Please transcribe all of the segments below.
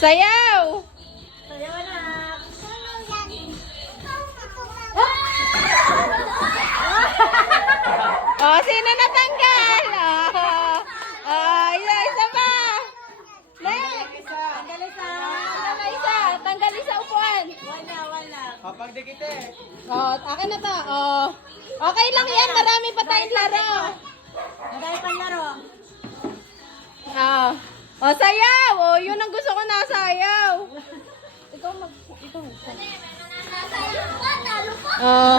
Sayaw! Sayaw, anak. Oh, sino natanggal? Isa pa. Next. Tanggal isa. Tanggal isa upuan. Wala. Kapag dikit eh. Oh, akin na to. Oh. Okay lang yan, marami pa tayong laro. Madami pang laro. Oh. Oh, sayaw. Oh, yun ang gusto ko na, sayaw. Ikaw mag... Oh.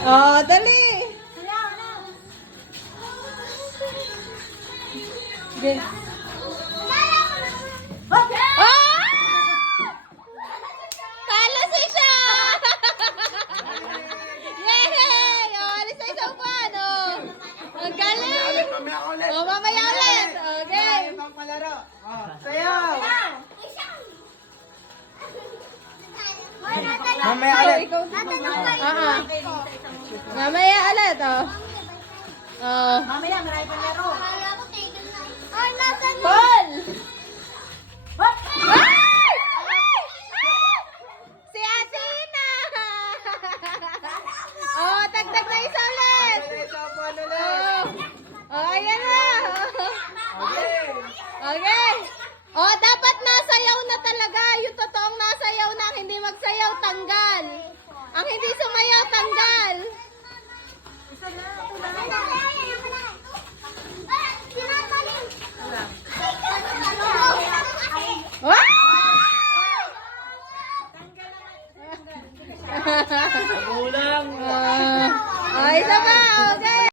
Oh, dali. Sayaw na. Sige. Hop! Oh! Talo si siya! Yay! Oh, alis tayo sa upuan. Oh. Ang galing. Mamaya ulit. Oh, mamaya ulit. Okay. Ibang palaro. Sayaw. Mamaya Oh, ulit. ikaw. Mamaya ulit. Oh. Oh. Mamaya, marami pang laro. Paul! Hop! Ay! Si Ate Ina! Oh, tagdag na isa ulit! Oh, oh ayan na! Okay. Okay. Oh, dapat nasayaw na talaga. Yung totoong nasayaw na, ang hindi magsayaw, tanggal. Ang hindi sumayaw, tanggal. Wow! Kulang. Oh, isa pa. Okay.